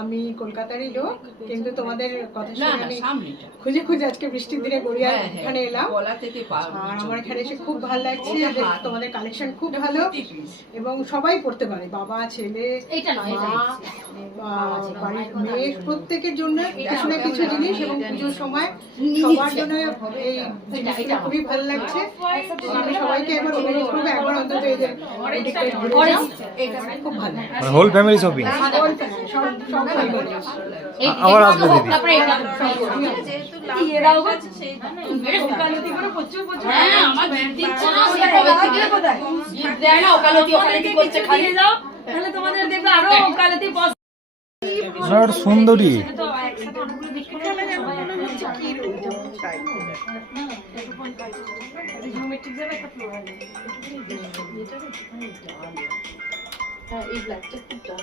আমি কলকাতারই লোক, কিন্তু তোমাদের কথা শুনে আমি খুঁজে খুঁজে আজকে বৃষ্টির দিনে গড়িয়া এখানে এলাম। আর আমার এখানে এসে খুব ভালো লাগছে, তোমাদের কালেকশন খুব ভালো এবং সবাই পড়তে পারে, বাবা ছেলে মা বাড়ির মেয়ে প্রত্যেকের জন্য কিছু না কিছু জিনিস, এবং পুজোর সময় সবার জন্য এই জিনিসটা খুবই ভালো লাগছে। আমি সবাইকে একবার অনুরোধ করবো, একবার অন্তত এই যে খুব ভালো, হোল ফ্যামিলি শপিং। আবার আসবে দিদি। সুন্দরী এই ব্ল্যাকটা খুব দাম।